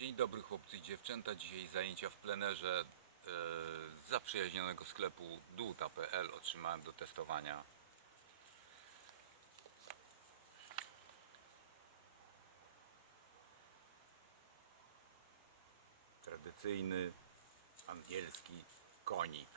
Dzień dobry chłopcy i dziewczęta. Dzisiaj zajęcia w plenerze e, z zaprzyjaźnionego sklepu duta.pl otrzymałem do testowania. Tradycyjny angielski konik.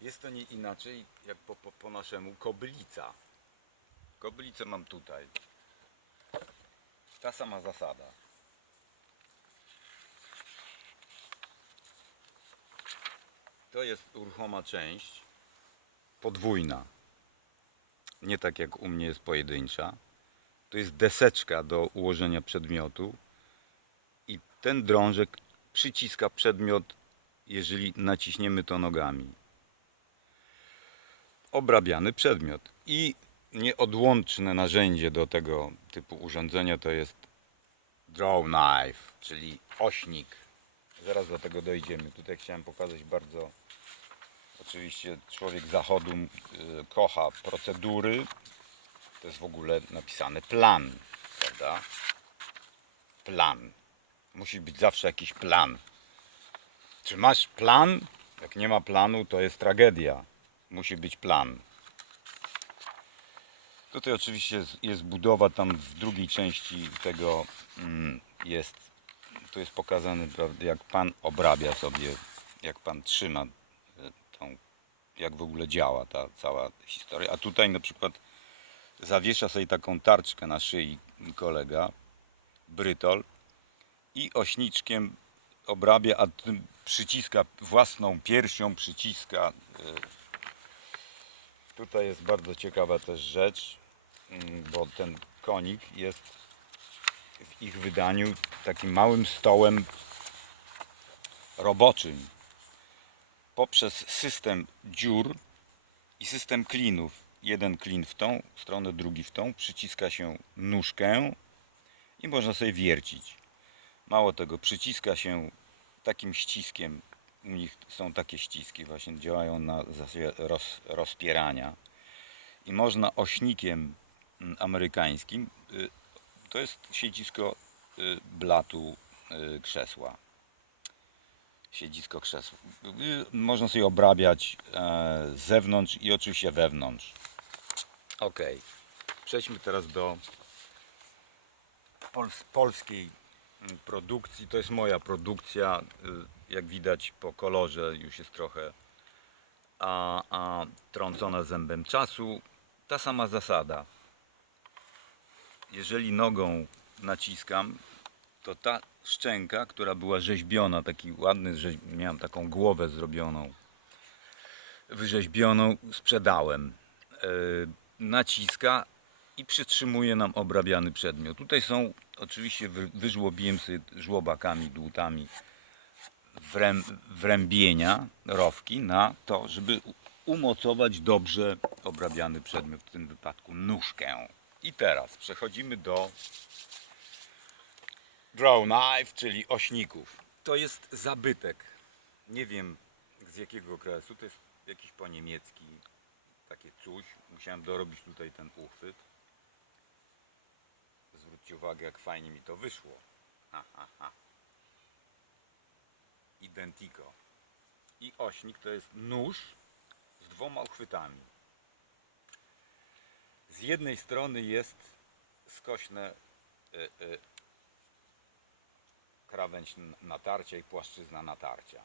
Jest to nie inaczej jak po, po, po naszemu kobylica. Kobylicę mam tutaj. Ta sama zasada. To jest uruchoma część podwójna. Nie tak jak u mnie jest pojedyncza. To jest deseczka do ułożenia przedmiotu i ten drążek przyciska przedmiot, jeżeli naciśniemy to nogami. Obrabiany przedmiot. I nieodłączne narzędzie do tego typu urządzenia to jest draw knife, czyli ośnik. Zaraz do tego dojdziemy. Tutaj chciałem pokazać bardzo, oczywiście człowiek zachodu y, kocha procedury. To jest w ogóle napisane plan, prawda? Plan. Musi być zawsze jakiś plan. Czy masz plan? Jak nie ma planu, to jest tragedia. Musi być plan. Tutaj oczywiście jest, jest budowa, tam w drugiej części tego mm, jest, tu jest pokazane, prawda, jak pan obrabia sobie, jak pan trzyma e, tą, jak w ogóle działa ta cała historia. A tutaj na przykład zawiesza sobie taką tarczkę na szyi kolega, brytol i ośniczkiem obrabia, a tym przyciska własną piersią, przyciska e, Tutaj jest bardzo ciekawa też rzecz, bo ten konik jest w ich wydaniu takim małym stołem roboczym. Poprzez system dziur i system klinów. Jeden klin w tą stronę, drugi w tą. Przyciska się nóżkę i można sobie wiercić. Mało tego, przyciska się takim ściskiem. U nich są takie ściski, właśnie działają na zasadzie roz, rozpierania. I można ośnikiem mm, amerykańskim, y, to jest siedzisko y, blatu y, krzesła. Siedzisko krzesła. Można sobie obrabiać e, z zewnątrz i oczywiście wewnątrz. Ok. Przejdźmy teraz do pols- polskiej mm, produkcji. To jest moja produkcja. Jak widać po kolorze już jest trochę a, a trącona zębem czasu. Ta sama zasada. Jeżeli nogą naciskam, to ta szczęka, która była rzeźbiona, taki ładny, rzeź... miałem taką głowę zrobioną, wyrzeźbioną, sprzedałem. Yy, naciska i przytrzymuje nam obrabiany przedmiot. Tutaj są, oczywiście wy- wyżłobiłem sobie żłobakami, dłutami wrę, wrębienia rowki na to, żeby umocować dobrze obrabiany przedmiot, w tym wypadku nóżkę. I teraz przechodzimy do draw knife, czyli ośników. To jest zabytek. Nie wiem z jakiego okresu, to jest jakiś po niemiecki takie coś. Musiałem dorobić tutaj ten uchwyt. Zwróćcie uwagę, jak fajnie mi to wyszło. Ha, ha, ha. Identico. I ośnik to jest nóż z dwoma uchwytami. Z jednej strony jest skośne y, y, krawędź natarcia i płaszczyzna natarcia.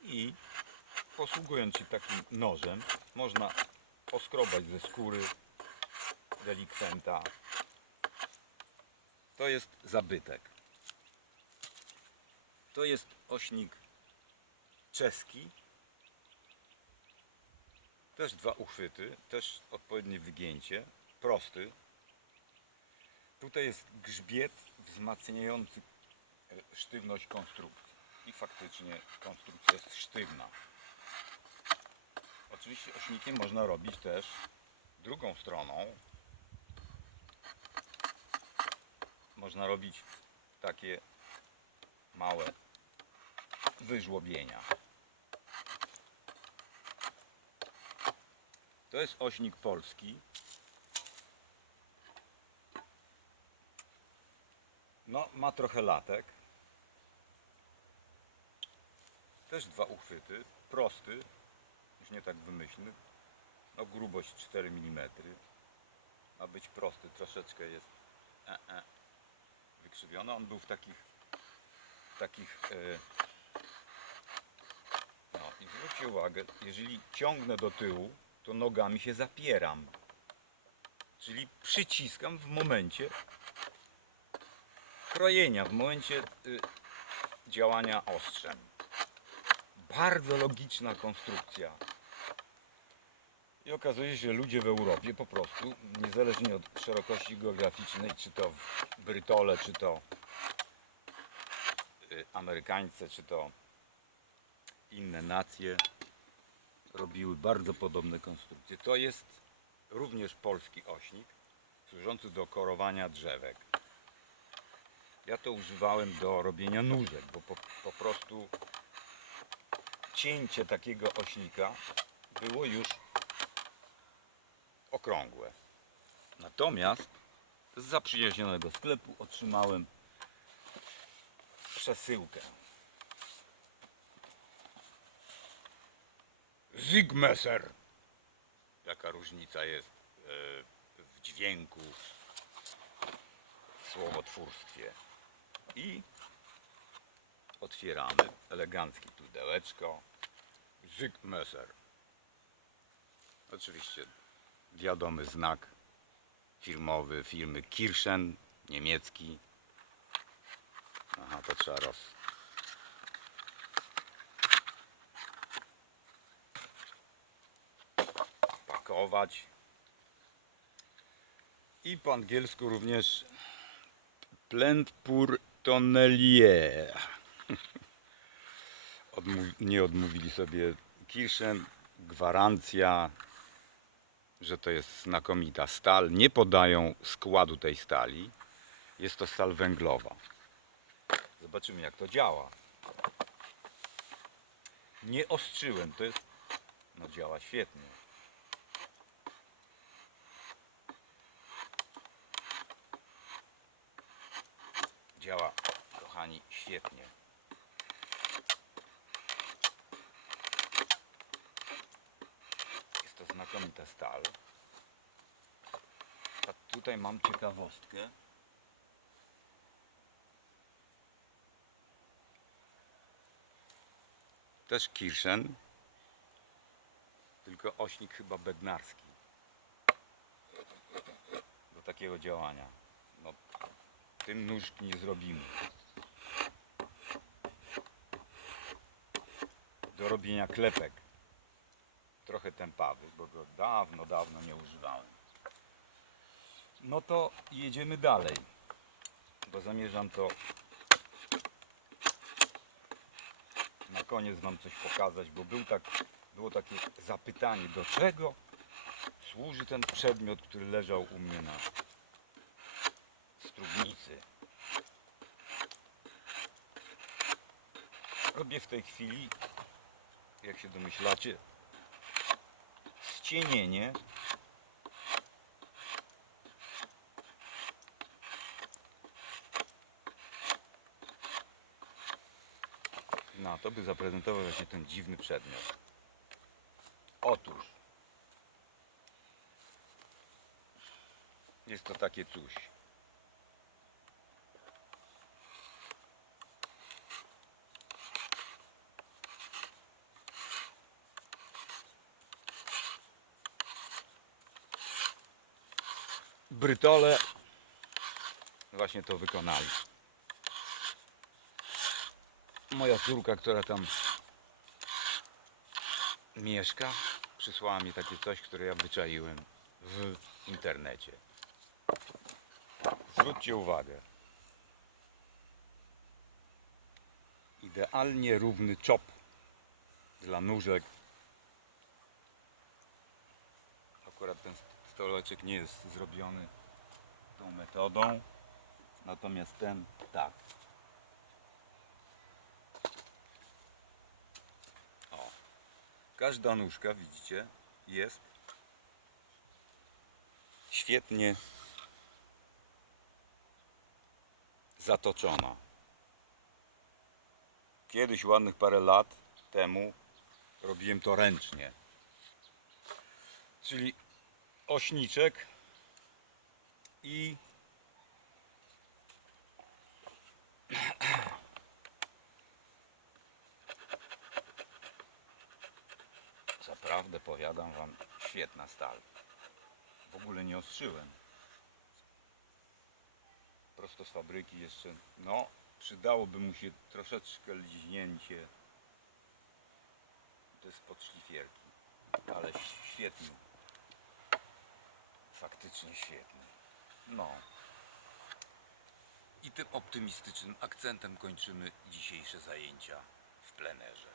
I posługując się takim nożem, można poskrobać ze skóry delikwenta. To jest zabytek. To jest ośnik czeski. Też dwa uchwyty, też odpowiednie wygięcie, prosty. Tutaj jest grzbiet wzmacniający e, sztywność konstrukcji. I faktycznie konstrukcja jest sztywna. Oczywiście ośnikiem można robić też drugą stroną. Można robić takie małe wyżłobienia. To jest ośnik polski. No, ma trochę latek. Też dwa uchwyty. Prosty, już nie tak wymyślny. No, grubość 4 mm. Ma być prosty, troszeczkę jest e, e, wykrzywiony. On był w takich, w takich e, no i zwróćcie uwagę, jeżeli ciągnę do tyłu, to nogami się zapieram. Czyli przyciskam w momencie krojenia, w momencie y, działania ostrzem. Bardzo logiczna konstrukcja. I okazuje się, że ludzie w Europie po prostu, niezależnie od szerokości geograficznej, czy to w Brytole, czy to y, Amerykańscy, czy to inne nacje, robiły bardzo podobne konstrukcje. To jest również polski ośnik, służący do korowania drzewek. Ja to używałem do robienia nóżek, bo po, po prostu cięcie takiego ośnika było już okrągłe. Natomiast z zaprzyjaźnionego sklepu otrzymałem przesyłkę. Zigmesser. Jaka różnica jest e, w dźwięku, w słowotwórstwie. I otwieramy eleganckie pudełeczko. Zygmesser. Oczywiście wiadomy znak firmowy firmy Kirschen, niemiecki. Aha, to trzeba roz... I po angielsku również Plant pour tonnelier. Odmów, nie odmówili sobie Kirschen. Gwarancja, że to jest znakomita stal. Nie podają składu tej stali. Jest to stal węglowa. Zobaczymy jak to działa. Nie ostrzyłem, to jest... No działa świetnie. Działa, kochani, świetnie. Jest to znakomita stal. A tutaj mam ciekawostkę. Też Kirschen, tylko ośnik chyba bednarski do takiego działania. Tym nóżki nie zrobimy. Do robienia klepek. Trochę tępawy, bo go dawno, dawno nie używałem. No to jedziemy dalej, bo zamierzam to na koniec Wam coś pokazać, bo był tak, było takie zapytanie, do czego służy ten przedmiot, który leżał u mnie na strugnicy. Robię w tej chwili, jak się domyślacie, ścienienie na to, by zaprezentować właśnie ten dziwny przedmiot. Otóż jest to takie coś. Brytole właśnie to wykonali. Moja córka, która tam mieszka, przysłała mi takie coś, które ja wyczaiłem w internecie. Zwróćcie uwagę. Idealnie równy czop dla nóżek. Akurat ten stoleczek nie jest zrobiony tą metodą, natomiast ten tak. O. Każda nóżka, widzicie, jest świetnie zatoczona. Kiedyś, ładnych parę lat temu, robiłem to ręcznie. Czyli ośniczek i Zaprawdę powiadam wam, świetna stal. W ogóle nie ostrzyłem. Prosto z fabryki jeszcze, no, przydałoby mu się troszeczkę liźnięcie. To jest pod szlifierki, ale świetny. Faktycznie świetny. No. I tym optymistycznym akcentem kończymy dzisiejsze zajęcia w plenerze.